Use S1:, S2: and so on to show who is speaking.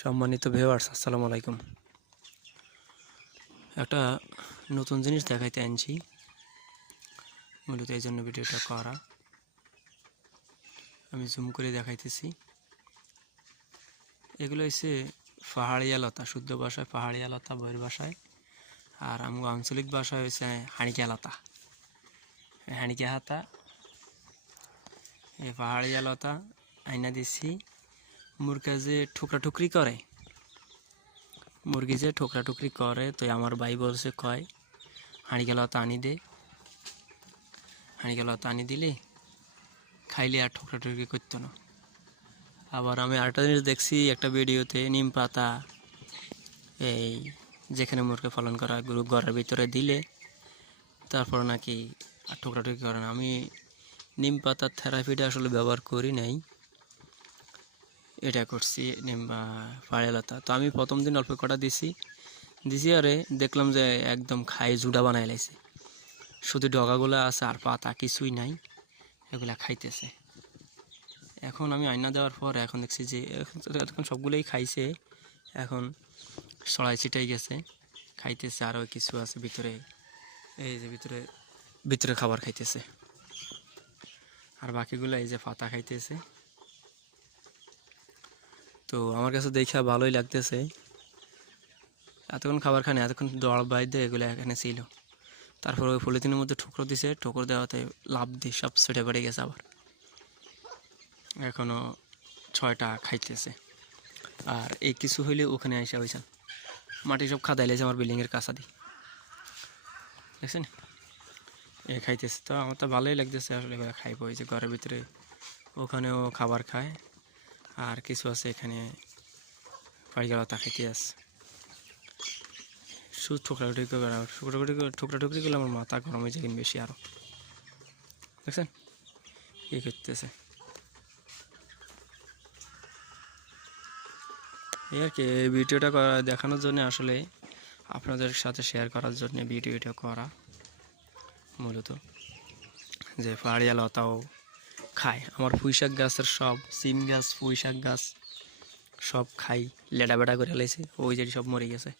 S1: সম্মানিত ভিউয়ার্স আসসালামু আলাইকুম। একটা নতুন জিনিস দেখাইতে আনছি। মূলত এই জন্য ভিডিওটা করা। আমি জুম করে দেখাইতেছি। এগুলো হচ্ছে পাহাড়িয়া লতা, শুদ্ধ ভাষায় পাহাড়িয়া লতা বইয়ের ভাষায়। আর আমার আঞ্চলিক ভাষায় হচ্ছে হাঁড়িকা লতা। হাঁড়িকা হাতা, এই পাহাড়িয়া লতা আইনা দিছি। মুরগা যে ঠুকরা ঠুকরি করে, মুরগি যে ঠোকরা টুকরি করে, তো আমার ভাই বলছে, কয়, হাঁড়ি গেল আনি দে। হাঁড়ি গেল আনি দিলে, খাইলে আর ঠোকরা টুকরি করতো না। আবার আমি আরেকটা জিনিস দেখছি, একটা ভিডিওতে নিম পাতা এই যেখানে মুরগি পালন করা গরু ঘরের ভিতরে দিলে, তারপর নাকি আর ঠোকরা টুকরি করে না। আমি নিম পাতার থেরাপিটা আসলে ব্যবহার করি নাই। এটা করছি, নিম্বা পাড়েলতা তো আমি প্রথম দিন অল্প কটা দিছি। দিছি আরে দেখলাম যে একদম খাই জুডা বানাই লাইছে। শুধু ডগাগুলো আছে আর পাতা কিছুই নাই, এগুলা খাইতেছে। এখন আমি আয়না দেওয়ার পর এখন দেখছি যে এখন সবগুলোই খাইছে, এখন সরাই ছিটাই গেছে, খাইতেছে আরও কিছু আছে ভিতরে, এই যে ভিতরে ভিতরে খাবার খাইতেছে। আর বাকিগুলো এই যে পাতা খাইতেছে। তো আমার কাছে দেখে ভালোই লাগতেছে। এতক্ষণ খাবার খানে এতক্ষণ দড় বাইদে এগুলো এখানে ছিল। তারপর ওই পলিথিনের মধ্যে ঠুকরো দিছে, ঠুকর দেওয়াতে লাভ দিয়ে সব সেটে বেড়ে গেছে আবার। এখনও ছয়টা খাইতেছে। আর এই কিছু হইলে ওখানে আসা হয়েছে মাটি সব খাদাই লেছে আমার বিল্ডিংয়ের কাছা দি দেখছেন? এ খাইতেছে তো, আমার তো ভালোই লাগতেছে আসলে খাইব ওই যে ঘরের ভিতরে ওখানেও খাবার খায়। আর কিছু আছে এখানে। পাড়িগালা খাইতে আছে। শুধু ঠোকরা টুকরি করে ঠোকরা টুকরি ঠোকরা টুকরি করলে আমার মাথা গরম হয়ে যায় বেশি আরও দেখছেন? কী করতেছে? এই আর কি ভিডিওটা দেখানোর জন্য আসলে আপনাদের সাথে শেয়ার করার জন্য ভিডিওটা করা মূলত। যে পাহাড়িয়া লতাও খায়। আমার পুঁইশাক গাছের সব, সিম গাছ, পুঁইশাক গাছ, সব খাই। লেডা বেডা করে লাইছে ওই যে সব মরে গেছে।